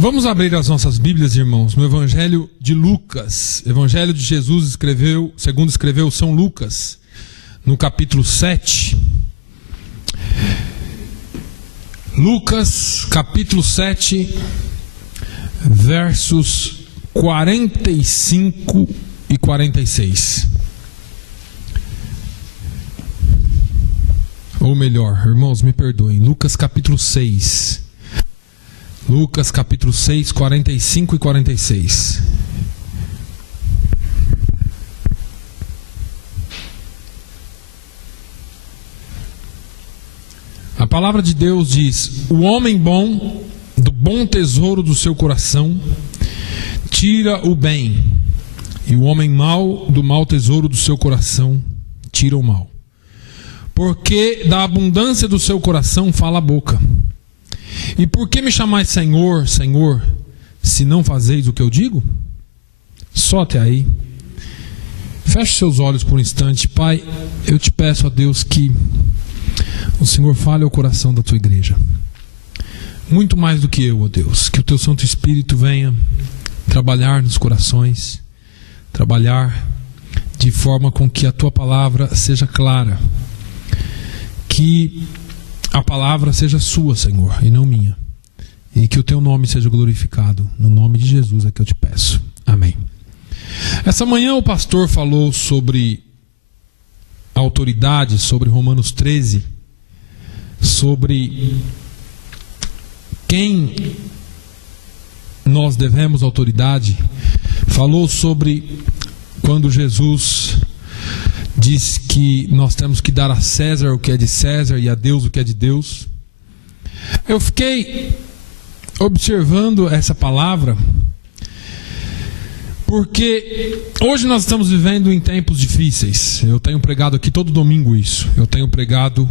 Vamos abrir as nossas Bíblias, irmãos, no Evangelho de Lucas. Evangelho de Jesus segundo escreveu São Lucas, no capítulo 7. Lucas, capítulo 7, versos 45 e 46. Ou melhor, irmãos, me perdoem, Lucas capítulo 6. Lucas capítulo 6, 45 e 46. A palavra de Deus diz: o homem bom, do bom tesouro do seu coração, tira o bem, e o homem mau, do mau tesouro do seu coração, tira o mal. Porque da abundância do seu coração fala a boca. E por que me chamais Senhor, Senhor, se não fazeis o que eu digo? Só até aí. Feche seus olhos por um instante. Pai, eu te peço a Deus que o Senhor fale ao coração da tua igreja. Muito mais do que eu, ó Deus. Que o teu Santo Espírito venha trabalhar nos corações, trabalhar de forma com que a tua palavra seja clara. Que a palavra seja sua, Senhor, e não minha. E que o teu nome seja glorificado. No nome de Jesus é que eu te peço. Amém. Essa manhã o pastor falou sobre autoridade, sobre Romanos 13, sobre quem nós devemos autoridade. Falou sobre quando Jesus diz que nós temos que dar a César o que é de César e a Deus o que é de Deus. Eu fiquei observando essa palavra porque hoje nós estamos vivendo em tempos difíceis. Eu tenho pregado aqui todo domingo isso. Eu tenho pregado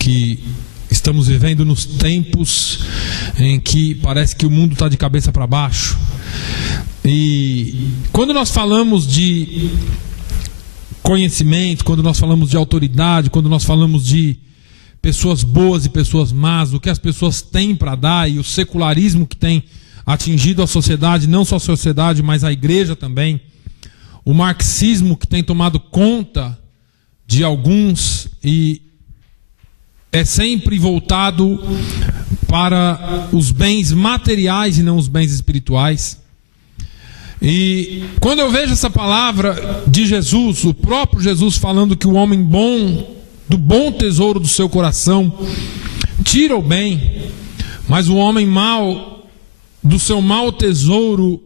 que estamos vivendo nos tempos em que parece que o mundo está de cabeça para baixo. E quando nós falamos de conhecimento, quando nós falamos de autoridade, quando nós falamos de pessoas boas e pessoas más, o que as pessoas têm para dar, e o secularismo que tem atingido a sociedade, não só a sociedade, mas a igreja também, o marxismo que tem tomado conta de alguns e é sempre voltado para os bens materiais e não os bens espirituais. E quando eu vejo essa palavra de Jesus, o próprio Jesus falando que o homem bom, do bom tesouro do seu coração, tira o bem, mas o homem mau, do seu mau tesouro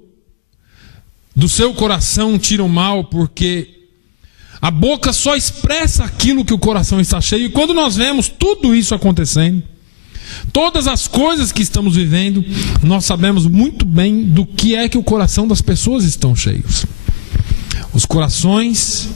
do seu coração, tira o mal, porque a boca só expressa aquilo que o coração está cheio. E quando nós vemos tudo isso acontecendo, todas as coisas que estamos vivendo, nós sabemos muito bem do que é que o coração das pessoas estão cheios. Os corações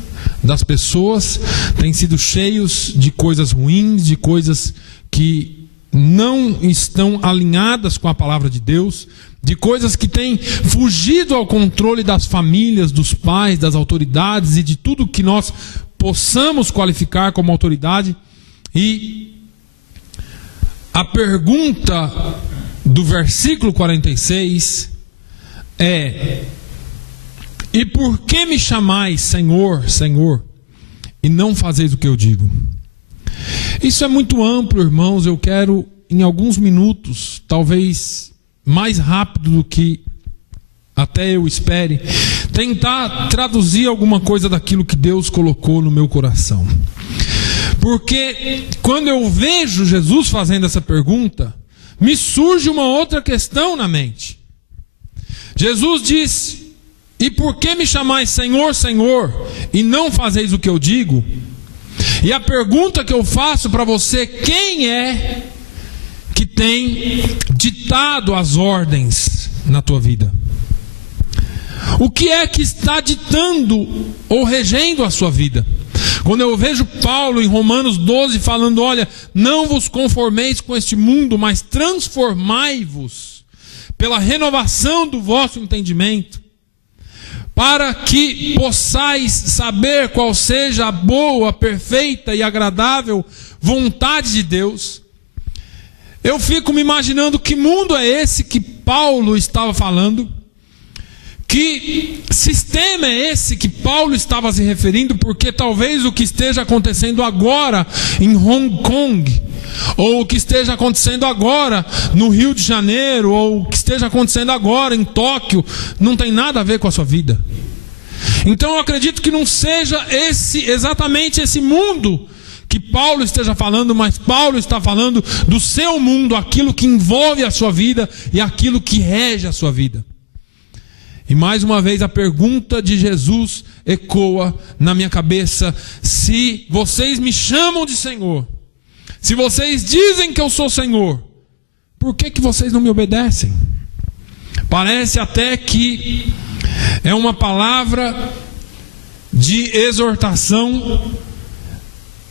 das pessoas têm sido cheios de coisas ruins, de coisas que não estão alinhadas com a palavra de Deus, de coisas que têm fugido ao controle das famílias, dos pais, das autoridades e de tudo que nós possamos qualificar como autoridade. E a pergunta do versículo 46 é: e por que me chamais Senhor, Senhor, e não fazeis o que eu digo? Isso é muito amplo, irmãos. Eu quero, em alguns minutos, talvez mais rápido do que até eu espere, tentar traduzir alguma coisa daquilo que Deus colocou no meu coração. Porque quando eu vejo Jesus fazendo essa pergunta, me surge uma outra questão na mente. Jesus diz: e por que me chamais Senhor, Senhor, e não fazeis o que eu digo? E a pergunta que eu faço para você: quem é que tem ditado as ordens na tua vida? O que é que está ditando ou regendo a sua vida? Quando eu vejo Paulo em Romanos 12 falando: olha, não vos conformeis com este mundo, mas transformai-vos pela renovação do vosso entendimento, para que possais saber qual seja a boa, perfeita e agradável vontade de Deus. Eu fico me imaginando que mundo é esse que Paulo estava falando? Que sistema é esse que Paulo estava se referindo? Porque talvez o que esteja acontecendo agora em Hong Kong, ou o que esteja acontecendo agora no Rio de Janeiro, ou o que esteja acontecendo agora em Tóquio, não tem nada a ver com a sua vida. Então eu acredito que não seja exatamente esse mundo que Paulo esteja falando, mas Paulo está falando do seu mundo, aquilo que envolve a sua vida e aquilo que rege a sua vida. E mais uma vez a pergunta de Jesus ecoa na minha cabeça: se vocês me chamam de Senhor, se vocês dizem que eu sou Senhor, por que vocês não me obedecem? Parece até que é uma palavra de exortação,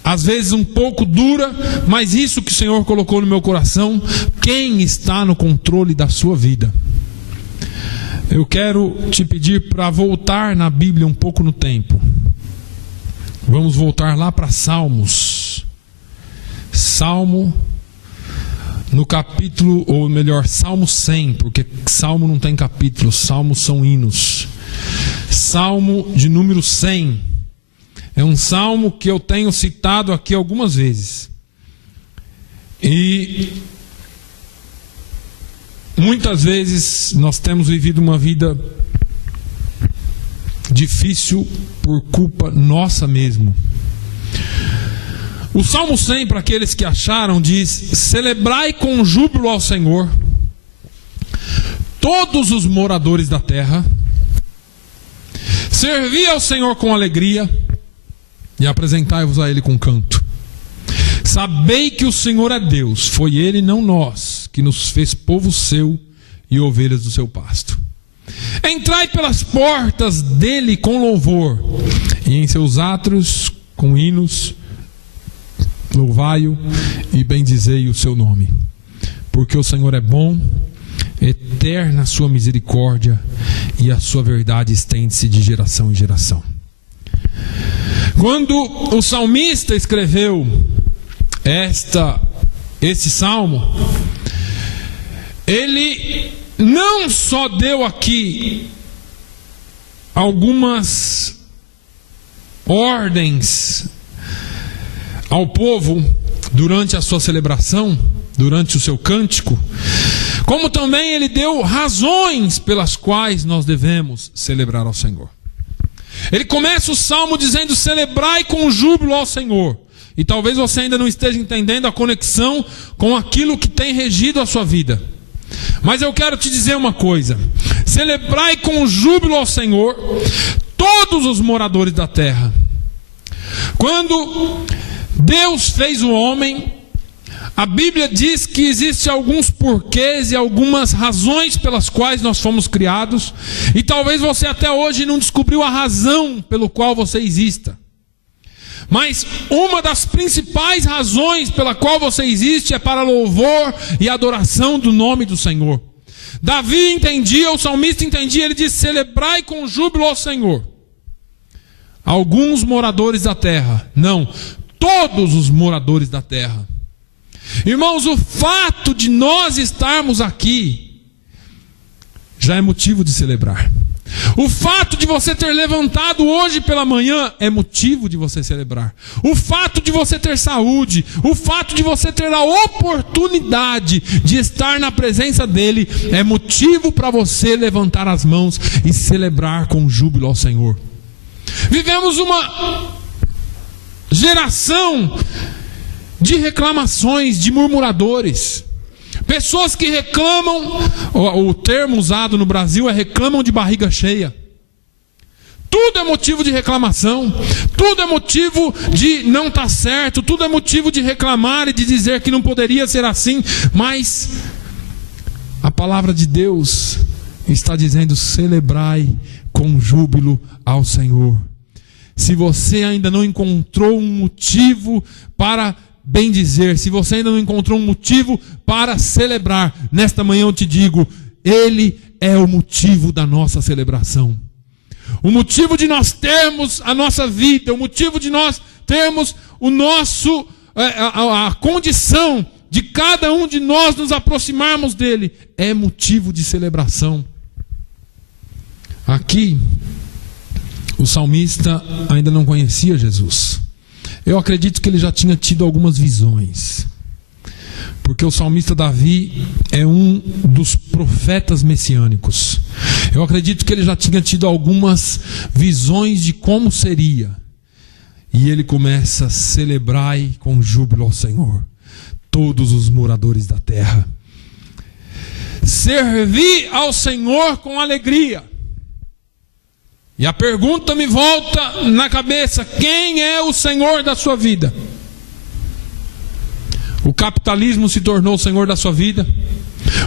às vezes um pouco dura, mas isso que o Senhor colocou no meu coração: quem está no controle da sua vida? Eu quero te pedir para voltar na Bíblia um pouco no tempo. Vamos voltar lá para Salmos. Salmo, no capítulo, ou melhor, Salmo 100, porque Salmo não tem capítulo, Salmos são hinos. Salmo de número 100. É um salmo que eu tenho citado aqui algumas vezes. E muitas vezes nós temos vivido uma vida difícil por culpa nossa mesmo. O Salmo 100, para aqueles que acharam, diz: celebrai com júbilo ao Senhor todos os moradores da terra, servi ao Senhor com alegria e apresentai-vos a Ele com canto. Sabei que o Senhor é Deus, foi Ele, não nós, que nos fez povo seu e ovelhas do seu pasto. Entrai pelas portas dele com louvor, e em seus átrios com hinos, louvai-o e bendizei o seu nome. Porque o Senhor é bom, eterna a sua misericórdia, e a sua verdade estende-se de geração em geração. Quando o salmista escreveu esse salmo, ele não só deu aqui algumas ordens ao povo durante a sua celebração, durante o seu cântico, como também ele deu razões pelas quais nós devemos celebrar ao Senhor. Ele começa o salmo dizendo: celebrai com júbilo ao Senhor. E talvez você ainda não esteja entendendo a conexão com aquilo que tem regido a sua vida. Mas eu quero te dizer uma coisa: celebrai com júbilo ao Senhor todos os moradores da terra. Quando Deus fez o homem, a Bíblia diz que existem alguns porquês e algumas razões pelas quais nós fomos criados. E talvez você até hoje não descobriu a razão pelo qual você exista. Mas uma das principais razões pela qual você existe é para louvor e adoração do nome do Senhor. Davi entendia, o salmista entendia, ele diz: celebrai com júbilo ao Senhor alguns moradores da terra. Não, todos os moradores da terra. Irmãos, o fato de nós estarmos aqui já é motivo de celebrar. O fato de você ter levantado hoje pela manhã é motivo de você celebrar. O fato de você ter saúde, o fato de você ter a oportunidade de estar na presença dele é motivo para você levantar as mãos e celebrar com júbilo ao Senhor. Vivemos uma geração de reclamações, de murmuradores. Pessoas que reclamam, o termo usado no Brasil é reclamam de barriga cheia. Tudo é motivo de reclamação, tudo é motivo de não estar certo, tudo é motivo de reclamar e de dizer que não poderia ser assim. Mas a palavra de Deus está dizendo: celebrai com júbilo ao Senhor. Se você ainda não encontrou um motivo para bem dizer, se você ainda não encontrou um motivo para celebrar, nesta manhã eu te digo: Ele é o motivo da nossa celebração. O motivo de nós termos a nossa vida, o motivo de nós termos o nosso, a condição de cada um de nós nos aproximarmos dele é motivo de celebração. Aqui, o salmista ainda não conhecia Jesus. Eu acredito que ele já tinha tido algumas visões, porque o salmista Davi é um dos profetas messiânicos. Eu acredito que ele já tinha tido algumas visões de como seria. E ele começa a celebrar com júbilo ao Senhor, todos os moradores da terra. Servi ao Senhor com alegria. E a pergunta me volta na cabeça: quem é o Senhor da sua vida? O capitalismo se tornou o Senhor da sua vida.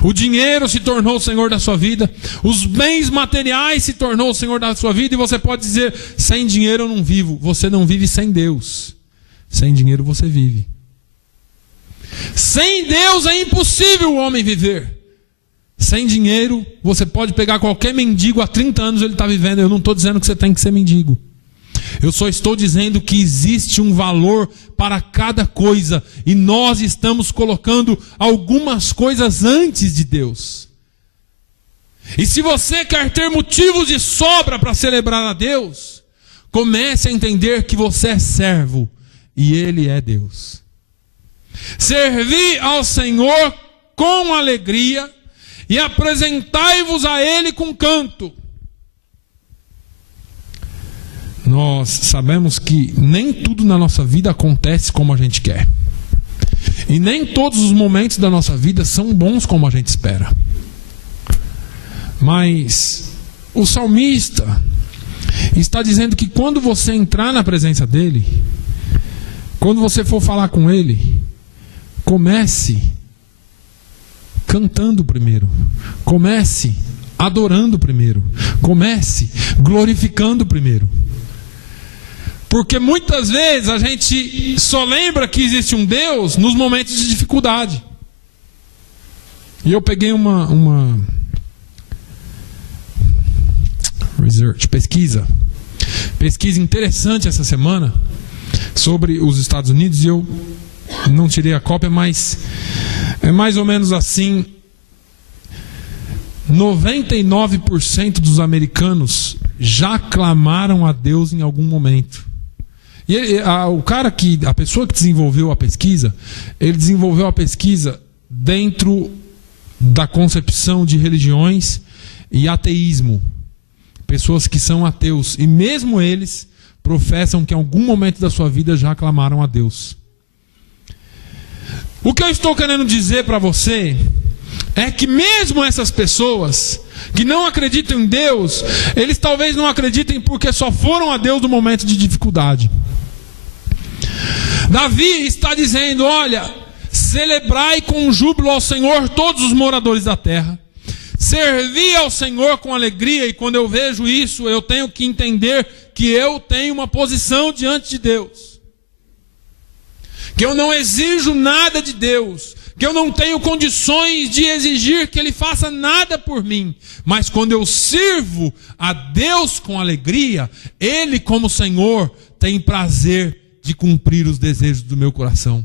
O dinheiro se tornou o Senhor da sua vida. Os bens materiais se tornou o Senhor da sua vida. E você pode dizer: sem dinheiro eu não vivo. Você não vive sem Deus. Sem dinheiro você vive. Sem Deus é impossível o homem viver. Sem dinheiro você pode pegar qualquer mendigo, há 30 anos ele está vivendo. Eu não estou dizendo que você tem que ser mendigo. Eu só estou dizendo que existe um valor para cada coisa, e nós estamos colocando algumas coisas antes de Deus. E se você quer ter motivos de sobra para celebrar a Deus, comece a entender que você é servo e Ele é Deus. Servi ao Senhor com alegria e apresentai-vos a Ele com canto. Nós sabemos que nem tudo na nossa vida acontece como a gente quer. E nem todos os momentos da nossa vida são bons como a gente espera. Mas o salmista está dizendo que quando você entrar na presença dele, quando você for falar com ele, comece cantando primeiro. Comece adorando primeiro. Comece glorificando primeiro. Porque muitas vezes a gente só lembra que existe um Deus nos momentos de dificuldade. E eu peguei uma pesquisa interessante essa semana sobre os Estados Unidos, e eu não tirei a cópia, mas é mais ou menos assim: 99% dos americanos já clamaram a Deus em algum momento. E a pessoa que desenvolveu a pesquisa, ele desenvolveu a pesquisa dentro da concepção de religiões e ateísmo. Pessoas que são ateus, e mesmo eles professam que em algum momento da sua vida já clamaram a Deus. O que eu estou querendo dizer para você é que mesmo essas pessoas que não acreditam em Deus, eles talvez não acreditem porque só foram a Deus no momento de dificuldade. Davi está dizendo: olha, celebrai com júbilo ao Senhor todos os moradores da terra. Servi ao Senhor com alegria. E quando eu vejo isso, eu tenho que entender que eu tenho uma posição diante de Deus, que eu não exijo nada de Deus, que eu não tenho condições de exigir que Ele faça nada por mim. Mas quando eu sirvo a Deus com alegria, Ele, como Senhor, tem prazer de cumprir os desejos do meu coração.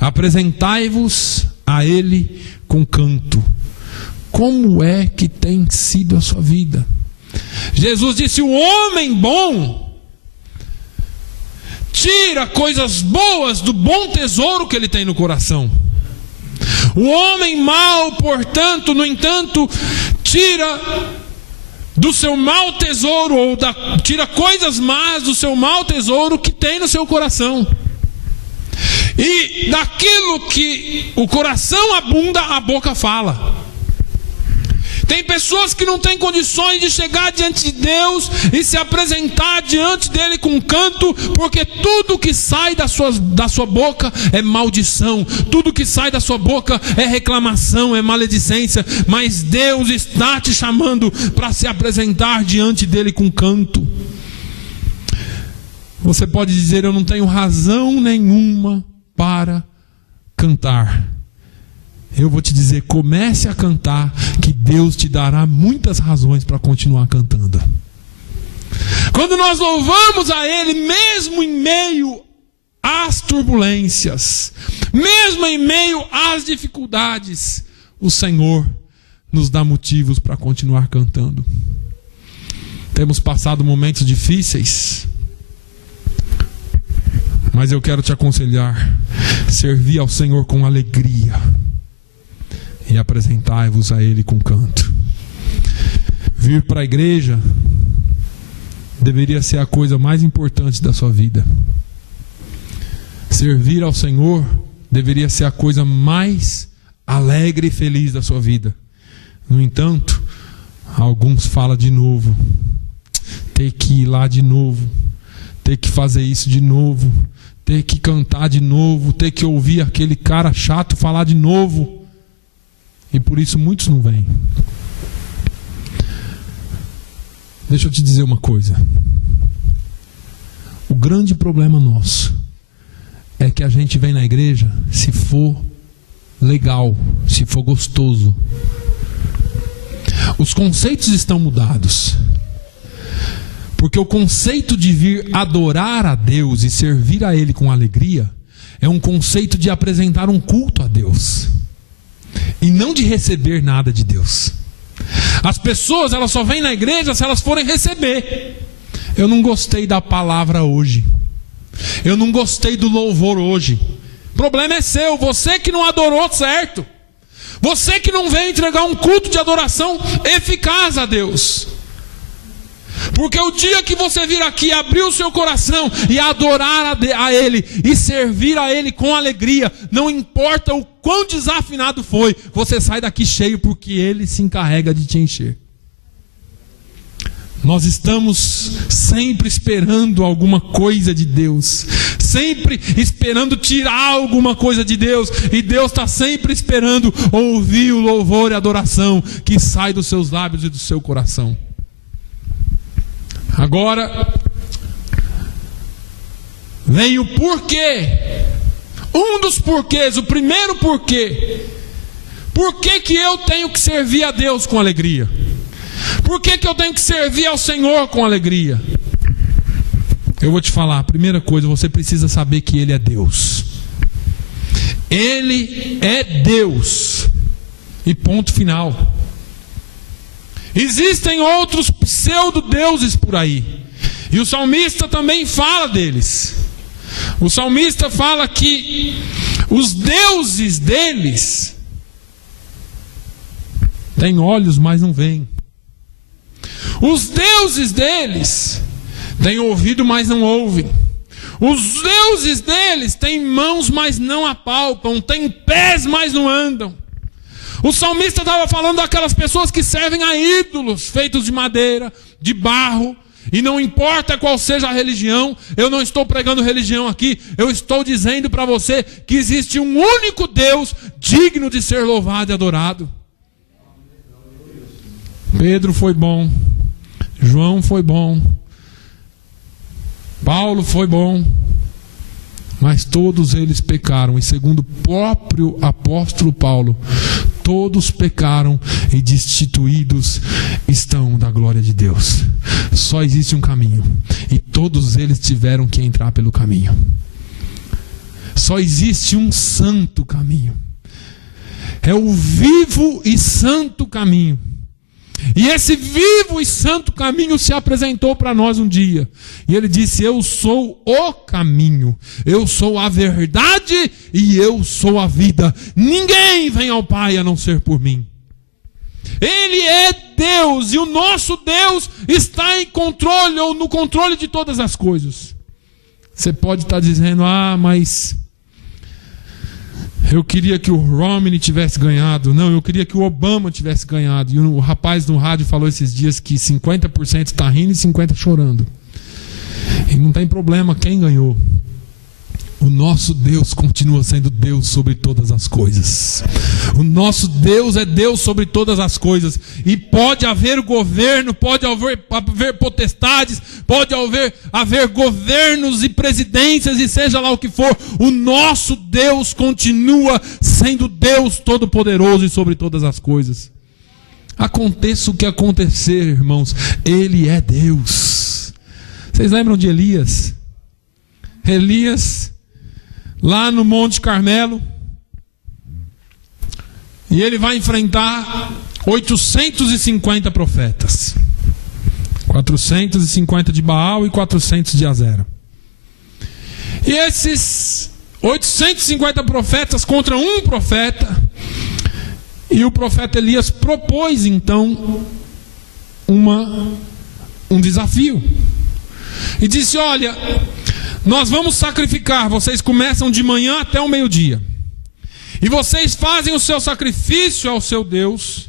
Apresentai-vos a Ele com canto. Como é que tem sido a sua vida? Jesus disse: o homem bom tira coisas boas do bom tesouro que ele tem no coração. O homem mau, portanto, no entanto, tira do seu mau tesouro, tira coisas más do seu mau tesouro que tem no seu coração. E daquilo que o coração abunda, a boca fala. Tem pessoas que não têm condições de chegar diante de Deus e se apresentar diante dele com canto, porque tudo que sai da sua boca é maldição, tudo que sai da sua boca é reclamação, é maledicência. Mas Deus está te chamando para se apresentar diante dele com canto. Você pode dizer: eu não tenho razão nenhuma para cantar. Eu vou te dizer: comece a cantar, que Deus te dará muitas razões para continuar cantando. Quando nós louvamos a Ele, mesmo em meio às turbulências, mesmo em meio às dificuldades, o Senhor nos dá motivos para continuar cantando. Temos passado momentos difíceis, mas eu quero te aconselhar: servir ao Senhor com alegria e apresentai-vos a Ele com canto. Vir para a igreja deveria ser a coisa mais importante da sua vida. Servir ao Senhor deveria ser a coisa mais alegre e feliz da sua vida. No entanto, alguns falam de novo, ter que ir lá de novo, ter que fazer isso de novo, ter que cantar de novo, ter que ouvir aquele cara chato falar de novo. E por isso muitos não vêm. Deixa eu te dizer uma coisa. O grande problema nosso é que a gente vem na igreja se for legal, se for gostoso. Os conceitos estão mudados. Porque o conceito de vir adorar a Deus e servir a Ele com alegria é um conceito de apresentar um culto a Deus e não de receber nada de Deus. As pessoas, elas só vêm na igreja se elas forem receber. Eu não gostei da palavra hoje, eu não gostei do louvor hoje. O problema é seu, você que não adorou certo, você que não veio entregar um culto de adoração eficaz a Deus. Porque o dia que você vir aqui, abrir o seu coração e adorar a Ele e servir a Ele com alegria, não importa o quão desafinado foi, você sai daqui cheio, porque Ele se encarrega de te encher. Nós estamos sempre esperando alguma coisa de Deus, sempre esperando tirar alguma coisa de Deus, e Deus está sempre esperando ouvir o louvor e a adoração que sai dos seus lábios e do seu coração. Agora vem o porquê. Um dos porquês, o primeiro porquê. Por que que eu tenho que servir a Deus com alegria? Por que que eu tenho que servir ao Senhor com alegria? Eu vou te falar, a primeira coisa, você precisa saber que Ele é Deus. Ele é Deus. E ponto final. Existem outros pseudo-deuses por aí, e o salmista também fala deles. O salmista fala que os deuses deles têm olhos, mas não veem. Os deuses deles têm ouvido, mas não ouvem. Os deuses deles têm mãos, mas não apalpam, têm pés, mas não andam. O salmista estava falando daquelas pessoas que servem a ídolos feitos de madeira, de barro, e não importa qual seja a religião. Eu não estou pregando religião aqui, eu estou dizendo para você que existe um único Deus digno de ser louvado e adorado. Pedro foi bom, João foi bom, Paulo foi bom, mas todos eles pecaram, e segundo o próprio apóstolo Paulo, todos pecaram e destituídos estão da glória de Deus. Só existe um caminho, e todos eles tiveram que entrar pelo caminho. Só existe um santo caminho, é o vivo e santo caminho. E esse vivo e santo caminho se apresentou para nós um dia. E ele disse: eu sou o caminho, eu sou a verdade e eu sou a vida. Ninguém vem ao Pai a não ser por mim. Ele é Deus, e o nosso Deus está em controle, ou no controle de todas as coisas. Você pode estar dizendo: mas eu queria que o Romney tivesse ganhado. Não, eu queria que o Obama tivesse ganhado. E o rapaz no rádio falou esses dias que 50% está rindo e 50% chorando. E não tem problema quem ganhou. O nosso Deus continua sendo Deus sobre todas as coisas. O nosso Deus é Deus sobre todas as coisas. E pode haver governo, pode haver potestades, pode haver governos e presidências, e seja lá o que for, o nosso Deus continua sendo Deus todo-poderoso e sobre todas as coisas. Aconteça o que acontecer, irmãos, Ele é Deus. Vocês lembram de Elias? Elias lá no Monte Carmelo, e ele vai enfrentar 850 profetas. 450 de Baal e 400 de Azera. E esses 850 profetas contra um profeta, e o profeta Elias propôs então um desafio. E disse: olha, nós vamos sacrificar, vocês começam de manhã até o meio-dia. E vocês fazem o seu sacrifício ao seu Deus,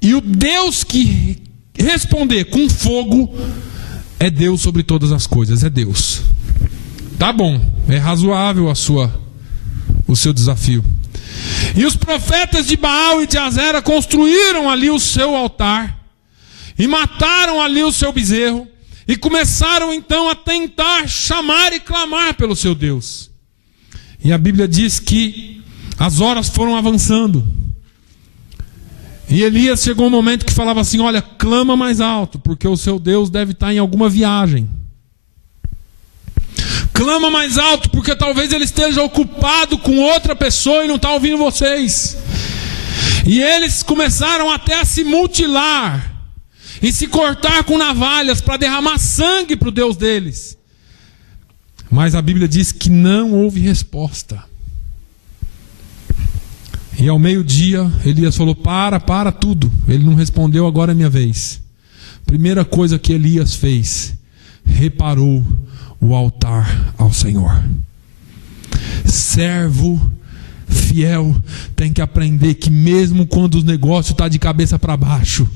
e o Deus que responder com fogo é Deus sobre todas as coisas, é Deus. Tá bom, é razoável o seu desafio. E os profetas de Baal e de Azera construíram ali o seu altar, e mataram ali o seu bezerro, e começaram então a tentar chamar e clamar pelo seu Deus. E a Bíblia diz que as horas foram avançando, e Elias chegou um momento que falava assim: olha, clama mais alto, porque o seu Deus deve estar em alguma viagem. Clama mais alto, porque talvez ele esteja ocupado com outra pessoa e não está ouvindo vocês. E eles começaram até a se mutilar e se cortar com navalhas para derramar sangue para o Deus deles. Mas a Bíblia diz que não houve resposta. E ao meio-dia, Elias falou: para tudo. Ele não respondeu, agora é minha vez. Primeira coisa que Elias fez: reparou o altar ao Senhor. Servo fiel tem que aprender que mesmo quando o negócio está de cabeça para baixo,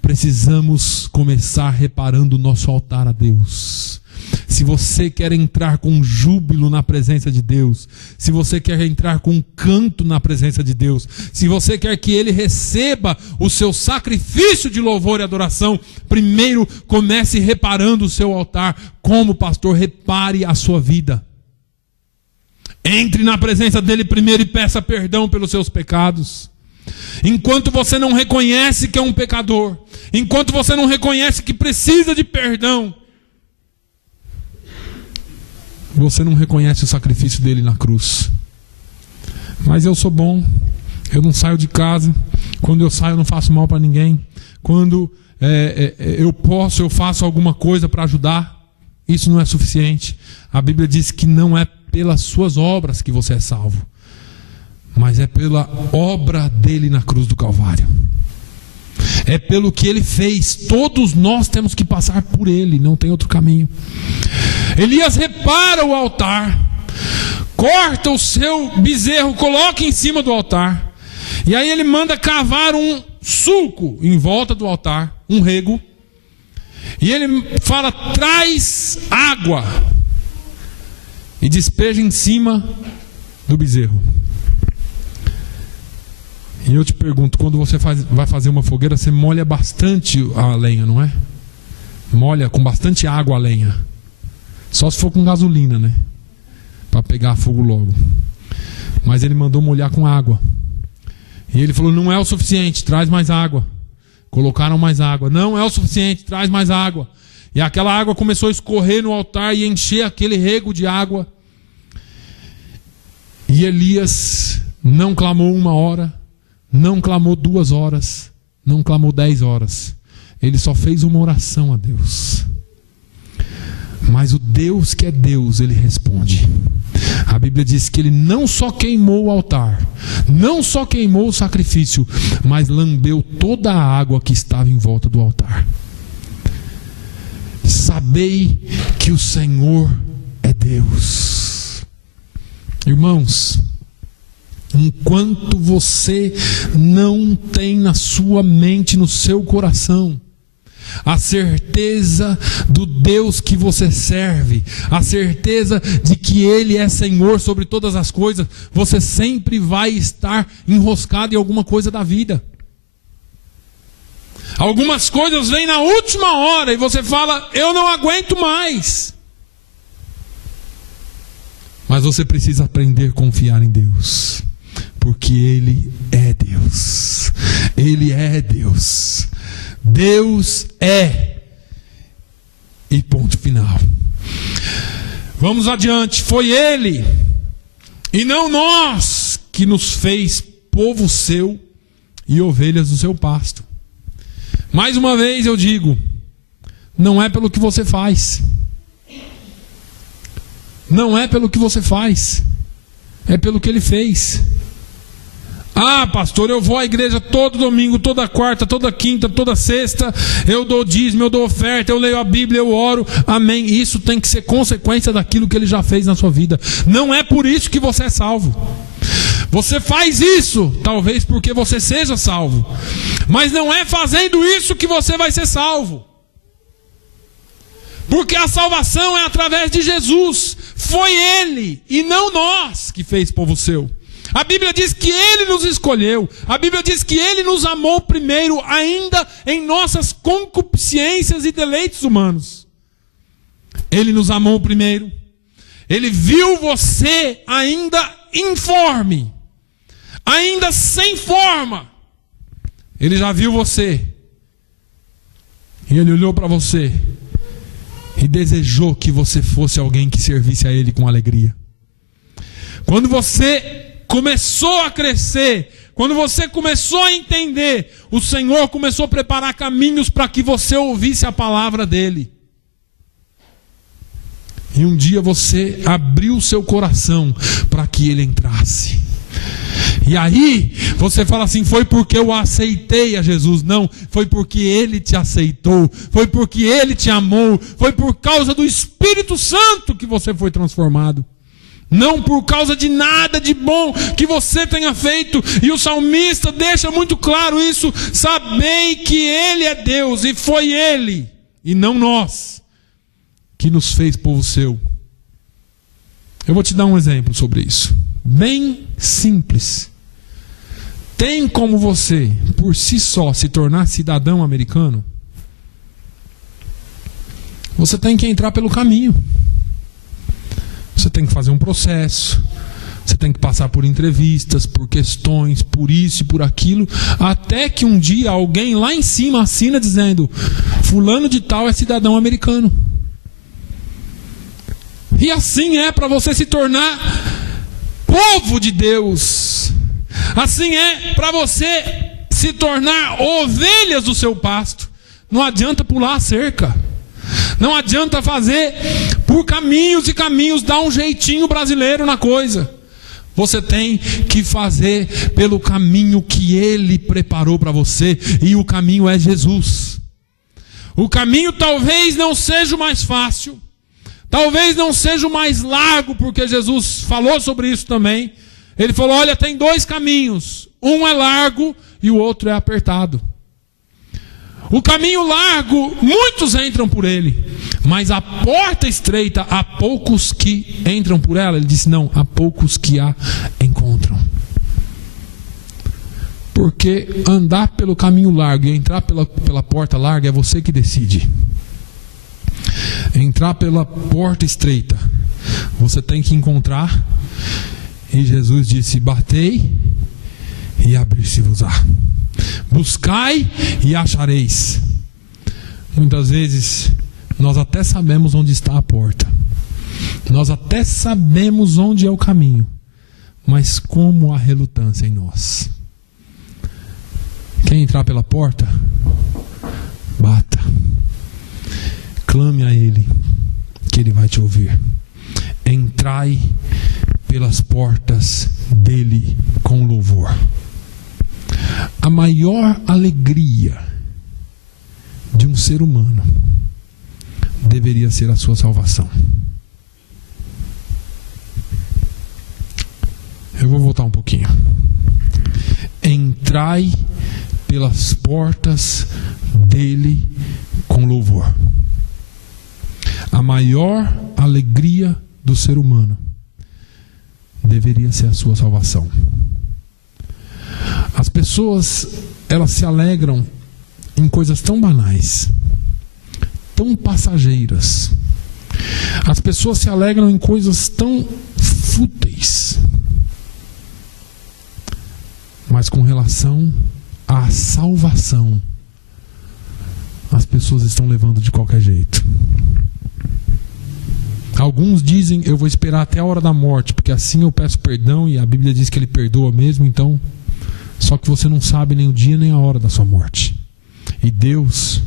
precisamos começar reparando o nosso altar a Deus. Se você quer entrar com júbilo na presença de Deus, se você quer entrar com canto na presença de Deus, se você quer que Ele receba o seu sacrifício de louvor e adoração, primeiro comece reparando o seu altar. Como pastor, repare a sua vida. Entre na presença dEle primeiro e peça perdão pelos seus pecados. Enquanto você não reconhece que é um pecador, enquanto você não reconhece que precisa de perdão, você não reconhece o sacrifício dele na cruz. Mas eu sou bom, eu não saio de casa, quando eu saio eu não faço mal para ninguém, quando eu faço alguma coisa para ajudar, isso não é suficiente. A Bíblia diz que não é pelas suas obras que você é salvo, mas é pela obra dele na cruz do Calvário. É pelo que ele fez. Todos nós temos que passar por ele, não tem outro caminho. Elias repara o altar, corta o seu bezerro, coloca em cima do altar, e aí ele manda cavar um sulco em volta do altar, um rego, e ele fala: traz água e despeja em cima do bezerro. E eu te pergunto, quando você vai fazer uma fogueira, você molha bastante a lenha, não é? Molha com bastante água a lenha. Só se for com gasolina, né? Para pegar fogo logo. Mas ele mandou molhar com água. E ele falou: não é o suficiente, traz mais água. Colocaram mais água. Não é o suficiente, traz mais água. E aquela água começou a escorrer no altar e encher aquele rego de água. E Elias não clamou 1 hora, não clamou 2 horas, não clamou 10 horas. Ele só fez uma oração a Deus. Mas o Deus que é Deus, Ele responde. A Bíblia diz que ele não só queimou o altar, não só queimou o sacrifício, mas lambeu toda a água que estava em volta do altar. Sabei que o Senhor é Deus. Irmãos, enquanto você não tem na sua mente, no seu coração, a certeza do Deus que você serve, a certeza de que Ele é Senhor sobre todas as coisas, você sempre vai estar enroscado em alguma coisa da vida. Algumas coisas vêm na última hora e você fala: eu não aguento mais. Mas você precisa aprender a confiar em Deus, porque Ele é Deus. Ele é Deus. Deus é. E ponto final. Vamos adiante. Foi Ele E não nós, que nos fez povo seu e ovelhas do seu pasto. Mais uma vez eu digo, não é pelo que você faz. Não é pelo que você faz. É pelo que ele fez. Ah, pastor, eu vou à igreja todo domingo, toda quarta, toda quinta, toda sexta. Eu dou dízimo, eu dou oferta, eu leio a Bíblia, eu oro. Amém. Isso tem que ser consequência daquilo que ele já fez na sua vida. Não é por isso que você é salvo. Você faz isso, talvez porque você seja salvo. Mas não é fazendo isso que você vai ser salvo. Porque a salvação é através de Jesus. Foi Ele e não nós que fez povo seu. A Bíblia diz que Ele nos escolheu. A Bíblia diz que Ele nos amou primeiro, ainda em nossas concupiscências e deleites humanos. Ele nos amou primeiro. Ele viu você ainda informe, ainda sem forma. Ele já viu você. E Ele olhou para você e desejou que você fosse alguém que servisse a Ele com alegria. Quando você começou a crescer, quando você começou a entender, o Senhor começou a preparar caminhos para que você ouvisse a palavra dEle. E um dia você abriu o seu coração para que Ele entrasse. E aí você fala assim, foi porque eu aceitei a Jesus. Não, foi porque Ele te aceitou, foi porque Ele te amou, foi por causa do Espírito Santo que você foi transformado. Não por causa de nada de bom que você tenha feito. E o salmista deixa muito claro isso. Sabei que Ele é Deus e foi Ele, e não nós, que nos fez povo seu. Eu vou te dar um exemplo sobre isso, bem simples. Tem como você, por si só, se tornar cidadão americano? Você tem que entrar pelo caminho. Você tem que fazer um processo, você tem que passar por entrevistas, por questões, por isso e por aquilo, até que um dia alguém lá em cima assina dizendo, fulano de tal é cidadão americano. E assim é para você se tornar povo de Deus. Assim é para você se tornar ovelhas do seu pasto. Não adianta pular a cerca. Não adianta fazer por caminhos e caminhos, dar um jeitinho brasileiro na coisa. Você tem que fazer pelo caminho que Ele preparou para você. E o caminho é Jesus. O caminho talvez não seja o mais fácil, talvez não seja o mais largo, porque Jesus falou sobre isso também. Ele falou, olha, tem dois caminhos. Um é largo e o outro é apertado. O caminho largo, muitos entram por ele, mas a porta estreita, há poucos que entram por ela. Ele disse, não, há poucos que a encontram. Porque andar pelo caminho largo e entrar pela porta larga é você que decide. Entrar pela porta estreita, você tem que encontrar. E Jesus disse, batei e abrir-se-vos-á. Buscai e achareis. Muitas vezes nós até sabemos onde está a porta, nós até sabemos onde é o caminho, mas como há relutância em nós. Quer entrar pela porta? Bata, clame a Ele, que Ele vai te ouvir. Entrai pelas portas dele com louvor. A maior alegria de um ser humano deveria ser a sua salvação. Eu vou voltar um pouquinho. Entrai pelas portas dele com louvor. A maior alegria do ser humano deveria ser a sua salvação. As pessoas, elas se alegram em coisas tão banais, tão passageiras. As pessoas se alegram em coisas tão fúteis. Mas com relação à salvação, as pessoas estão levando de qualquer jeito. Alguns dizem, eu vou esperar até a hora da morte, porque assim eu peço perdão, e a Bíblia diz que Ele perdoa mesmo, então... Só que você não sabe nem o dia nem a hora da sua morte. E Deus,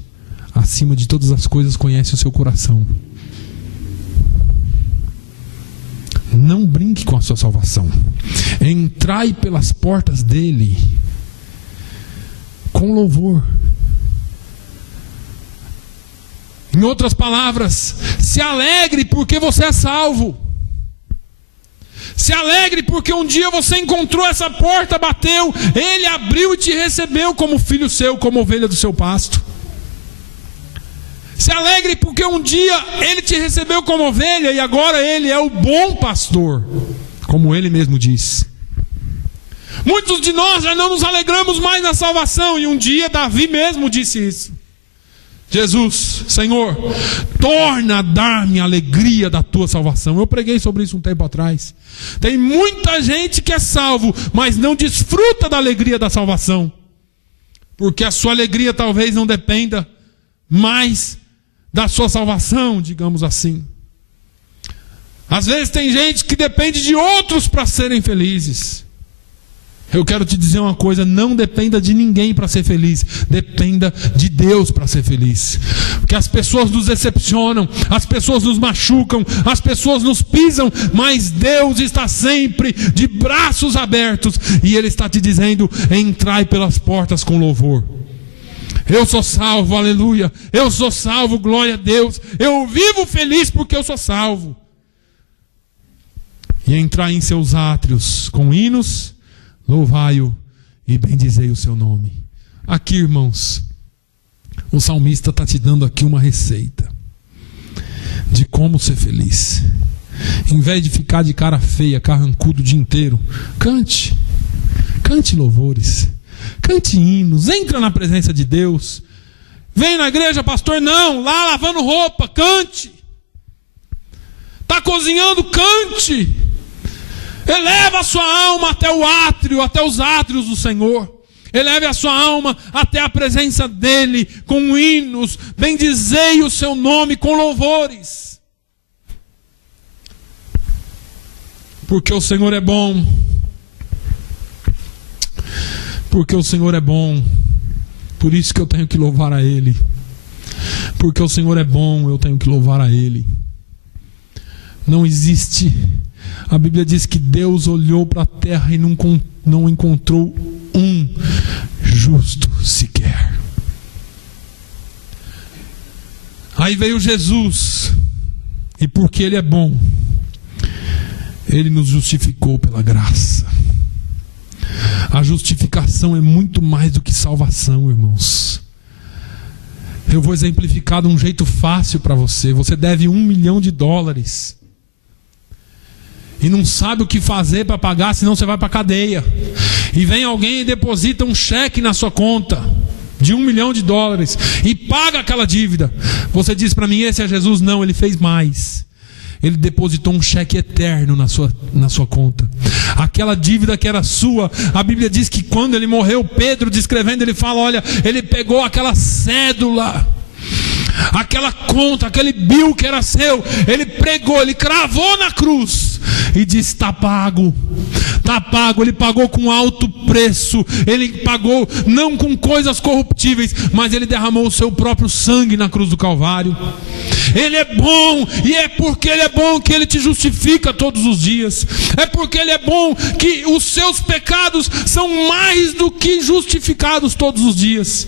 acima de todas as coisas, conhece o seu coração. Não brinque com a sua salvação. Entrai pelas portas dele com louvor. Em outras palavras, se alegre porque você é salvo. Se alegre porque um dia você encontrou essa porta, bateu, Ele abriu e te recebeu como filho seu, como ovelha do seu pasto. Se alegre porque um dia Ele te recebeu como ovelha e agora Ele é o bom pastor, como Ele mesmo diz. Muitos de nós já não nos alegramos mais na salvação, e um dia Davi mesmo disse isso. Jesus, Senhor, torna a dar-me a alegria da tua salvação. Eu preguei sobre isso um tempo atrás. Tem muita gente que é salvo, mas não desfruta da alegria da salvação, porque a sua alegria talvez não dependa mais da sua salvação, digamos assim. Às vezes tem gente que depende de outros para serem felizes. Eu quero te dizer uma coisa: não dependa de ninguém para ser feliz, dependa de Deus para ser feliz. Porque as pessoas nos decepcionam, as pessoas nos machucam, as pessoas nos pisam, mas Deus está sempre de braços abertos, e Ele está te dizendo: entrai pelas portas com louvor. Eu sou salvo, aleluia, eu sou salvo, glória a Deus, eu vivo feliz porque eu sou salvo. E entrar em seus átrios com hinos, louvai-o e bendizei o seu nome. Aqui, irmãos, o salmista está te dando aqui uma receita de como ser feliz. Em vez de ficar de cara feia, carrancudo o dia inteiro, cante louvores, cante hinos, entra na presença de Deus. Vem na igreja, pastor? Não, lá lavando roupa, cante. Está cozinhando, cante. Eleva a sua alma até o átrio, até os átrios do Senhor. Eleve a sua alma até a presença dEle, com hinos. Bendizei o seu nome com louvores. Porque o Senhor é bom. Porque o Senhor é bom. Por isso que eu tenho que louvar a Ele. Porque o Senhor é bom, eu tenho que louvar a Ele. Não existe... A Bíblia diz que Deus olhou para a terra e não encontrou um justo sequer. Aí veio Jesus, e porque Ele é bom, Ele nos justificou pela graça. A justificação é muito mais do que salvação, irmãos. Eu vou exemplificar de um jeito fácil para você. Você deve $1 milhão. E não sabe o que fazer para pagar, senão você vai para a cadeia. E vem alguém e deposita um cheque na sua conta de $1 milhão e paga aquela dívida. Você diz para mim: esse é Jesus? Não, Ele fez mais. Ele depositou um cheque eterno na sua conta. Aquela dívida que era sua, a Bíblia diz que quando Ele morreu, Pedro descrevendo, ele fala: olha, Ele pegou aquela cédula, aquela conta, aquele bill que era seu, Ele pregou, Ele cravou na cruz e disse: está pago, está pago. Ele pagou com alto preço. Ele pagou não com coisas corruptíveis, mas Ele derramou o seu próprio sangue na cruz do Calvário. Ele é bom, e é porque Ele é bom que Ele te justifica todos os dias. É porque Ele é bom que os seus pecados são mais do que justificados todos os dias.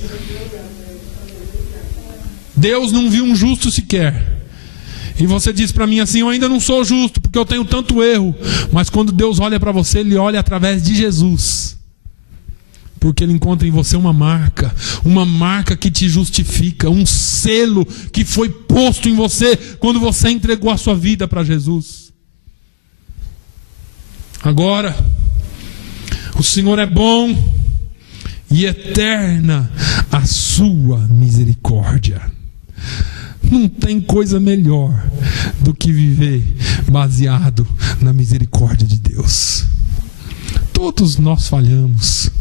Deus não viu um justo sequer. E você diz para mim assim: eu ainda não sou justo porque eu tenho tanto erro. Mas quando Deus olha para você, Ele olha através de Jesus, porque Ele encontra em você uma marca que te justifica, um selo que foi posto em você quando você entregou a sua vida para Jesus. Agora, o Senhor é bom e eterna a sua misericórdia. Não tem coisa melhor do que viver baseado na misericórdia de Deus. Todos nós falhamos.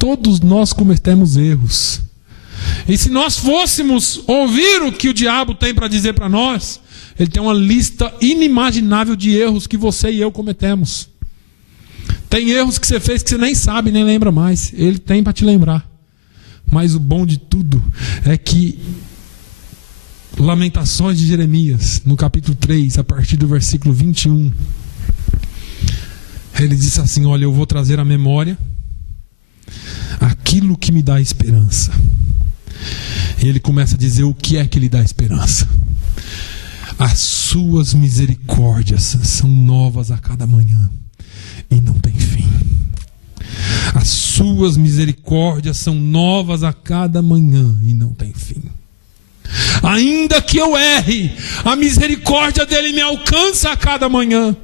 Todos nós cometemos erros. E se nós fôssemos ouvir o que o diabo tem para dizer para nós, Ele tem uma lista inimaginável de erros que você e eu cometemos. Tem erros que você fez que você nem sabe, nem lembra mais. Ele tem para te lembrar. Mas o bom de tudo é que Lamentações de Jeremias, no capítulo 3, a partir do versículo 21, ele disse assim: olha, eu vou trazer à memória aquilo que me dá esperança. E ele começa a dizer o que é que lhe dá esperança. As suas misericórdias são novas a cada manhã e não tem fim. As suas misericórdias são novas a cada manhã e não tem fim. Ainda que eu erre, a misericórdia dele me alcança a cada manhã.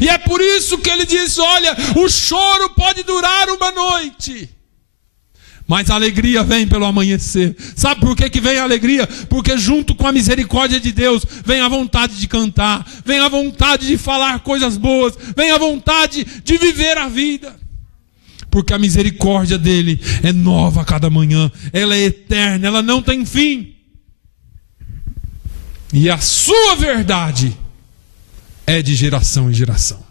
E é por isso que ele diz: olha, o choro pode durar uma noite, mas a alegria vem pelo amanhecer. Sabe por que vem a alegria? Porque junto com a misericórdia de Deus vem a vontade de cantar, vem a vontade de falar coisas boas, vem a vontade de viver a vida. Porque a misericórdia dele é nova a cada manhã, ela é eterna, ela não tem fim. E a sua verdade é de geração em geração.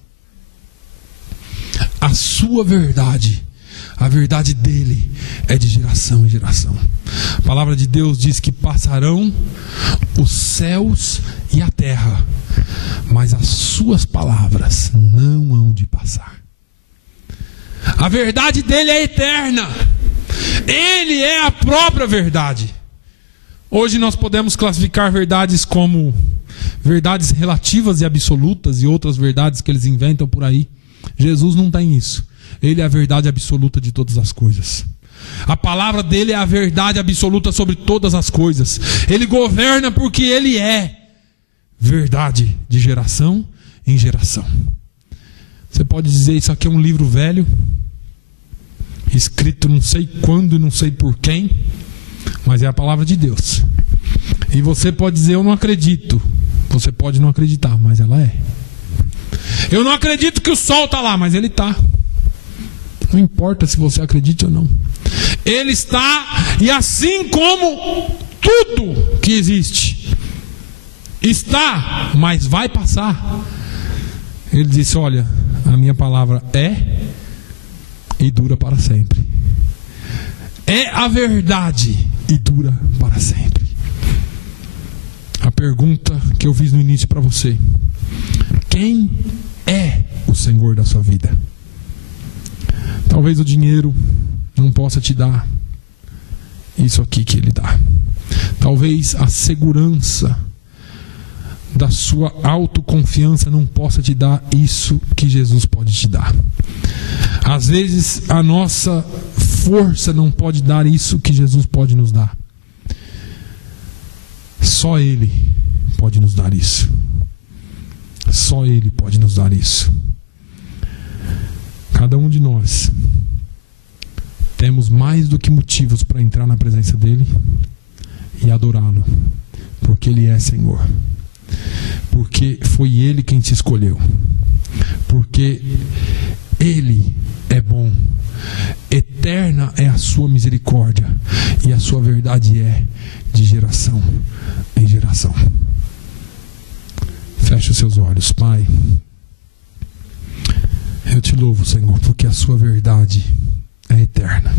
A sua verdade, a verdade dele é de geração em geração. A palavra de Deus diz que passarão os céus e a terra, mas as suas palavras não hão de passar. A verdade dele é eterna. Ele é a própria verdade. Hoje nós podemos classificar verdades como verdades relativas e absolutas e outras verdades que eles inventam por aí. Jesus não tem isso. Ele é a verdade absoluta de todas as coisas. A palavra dele é a verdade absoluta sobre todas as coisas. Ele governa porque ele é verdade de geração em geração. Você pode dizer: isso aqui é um livro velho, escrito não sei quando e não sei por quem, mas é a palavra de Deus. E você pode dizer: eu não acredito. Você pode não acreditar, mas ela é. Eu não acredito que o sol está lá, mas ele está. Não importa se você acredita ou não, ele está. E assim como tudo que existe está, mas vai passar, ele disse: olha, a minha palavra é e dura para sempre. É a verdade e dura para sempre. A pergunta que eu fiz no início para você: quem é o Senhor da sua vida? Talvez o dinheiro não possa te dar isso aqui que ele dá. Talvez a segurança da sua autoconfiança não possa te dar isso que Jesus pode te dar. Às vezes a nossa força não pode dar isso que Jesus pode nos dar. Só Ele pode nos dar isso. Só Ele pode nos dar isso. Cada um de nós temos mais do que motivos para entrar na presença dEle e adorá-lo, porque Ele é Senhor, porque foi Ele quem te escolheu, porque Ele é bom, eterna é a sua misericórdia e a sua verdade é de geração em geração. Feche os seus olhos. Pai, eu te louvo, Senhor, porque a sua verdade é eterna,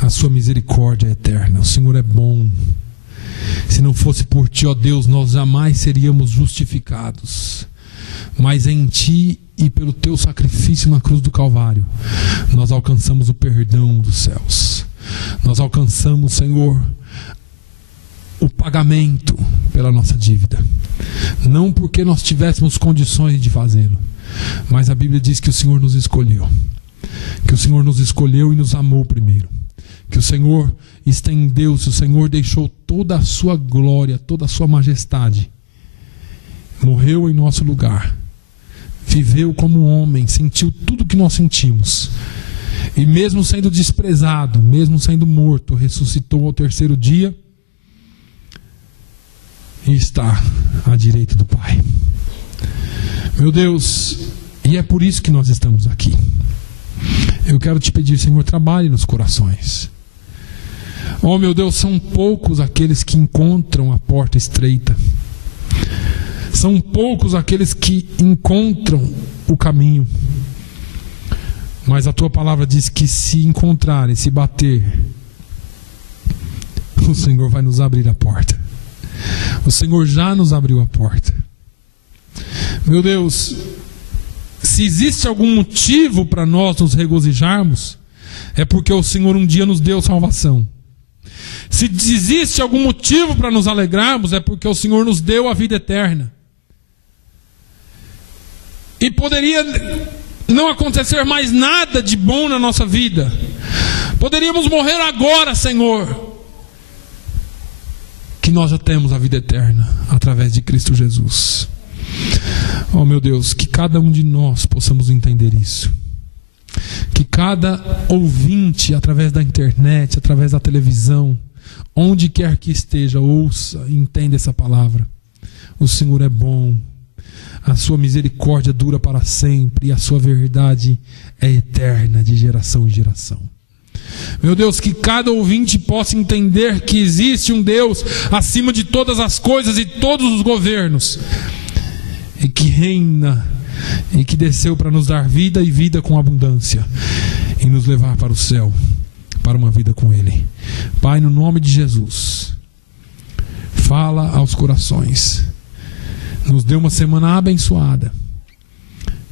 a sua misericórdia é eterna. O Senhor é bom. Se não fosse por ti, ó Deus, nós jamais seríamos justificados, mas em ti e pelo teu sacrifício na cruz do Calvário nós alcançamos o perdão dos céus. Nós alcançamos, Senhor, o pagamento pela nossa dívida, não porque nós tivéssemos condições de fazê-lo, mas a Bíblia diz que o Senhor nos escolheu, que o Senhor nos escolheu e nos amou primeiro, que o Senhor estendeu, o Senhor deixou toda a sua glória, toda a sua majestade, morreu em nosso lugar, viveu como homem, sentiu tudo que nós sentimos, e mesmo sendo desprezado, mesmo sendo morto, ressuscitou ao terceiro dia e está à direita do Pai. Meu Deus, e é por isso que nós estamos aqui. Eu quero te pedir, Senhor, trabalhe nos corações. Oh meu Deus, são poucos aqueles que encontram a porta estreita. São poucos aqueles que encontram o caminho. Mas a tua palavra diz que se encontrarem, se bater, o Senhor vai nos abrir a porta. O Senhor já nos abriu a porta. Meu Deus, se existe algum motivo para nós nos regozijarmos, é porque o Senhor um dia nos deu salvação. Se existe algum motivo para nos alegrarmos, é porque o Senhor nos deu a vida eterna. E poderia não acontecer mais nada de bom na nossa vida. Poderíamos morrer agora, Senhor, que nós já temos a vida eterna através de Cristo Jesus. Oh meu Deus, que cada um de nós possamos entender isso. Que cada ouvinte, através da internet, através da televisão, onde quer que esteja, ouça e entenda essa palavra. O Senhor é bom, a sua misericórdia dura para sempre e a sua verdade é eterna, de geração em geração. Meu Deus, que cada ouvinte possa entender que existe um Deus acima de todas as coisas e todos os governos, e que reina, e que desceu para nos dar vida e vida com abundância, e nos levar para o céu, para uma vida com Ele. Pai, no nome de Jesus, fala aos corações, nos dê uma semana abençoada,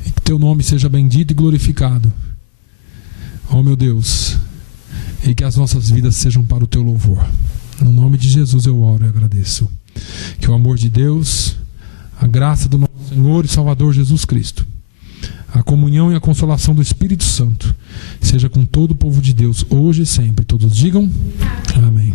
e que Teu nome seja bendito e glorificado. Oh meu Deus, e que as nossas vidas sejam para o Teu louvor. No nome de Jesus eu oro e agradeço. Que o amor de Deus, a graça do nosso Senhor e Salvador Jesus Cristo, a comunhão e a consolação do Espírito Santo seja com todo o povo de Deus, hoje e sempre. Todos digam amém.